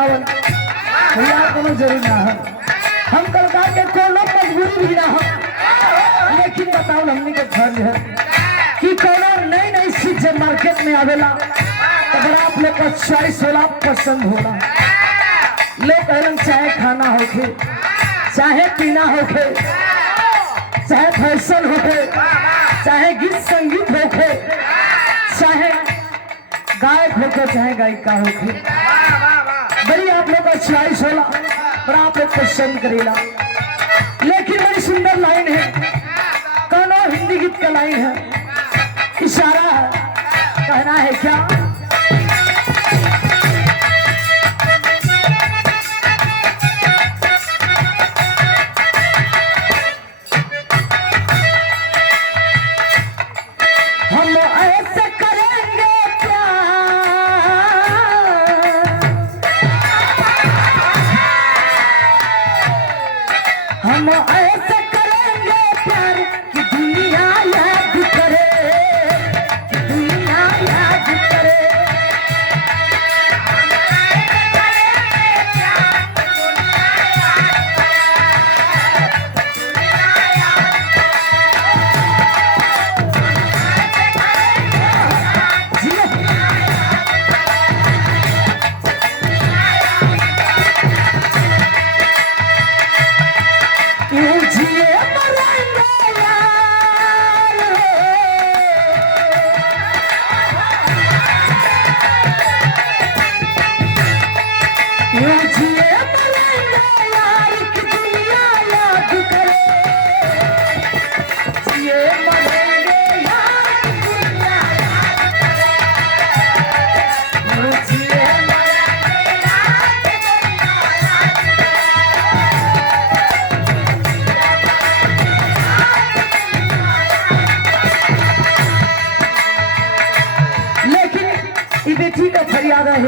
आवल भैया कोनो जरूर ना है। हम कलकार के कोनो मजबूरी भी ना हो, लेकिन बताओ हमनी के फर्ज है कि कोनो नई नई चीज जब मार्केट में आवेला तो बड़ा आप लोग का चॉइस होला, पसंद होला। लोग कहलन चाहे खाना होके, चाहे पीना होके, चाहे फैशन होके, चाहे गीत संगीत होके, चाहे गायक होके, चाहे गायिका होके, बड़ी आप लोग का चॉइस होला, बड़ा आप लोग पसंद करेला। लेकिन बड़ी सुंदर लाइन है, कौनो हिंदी गीत का लाइन है, इशारा है, कहना है क्या? हम ऐसे करेंगे प्यार, हम ऐसे करेंगे प्यार कि दुनिया याद करे, कि दुनिया याद करे। बेटी का फरियाद है।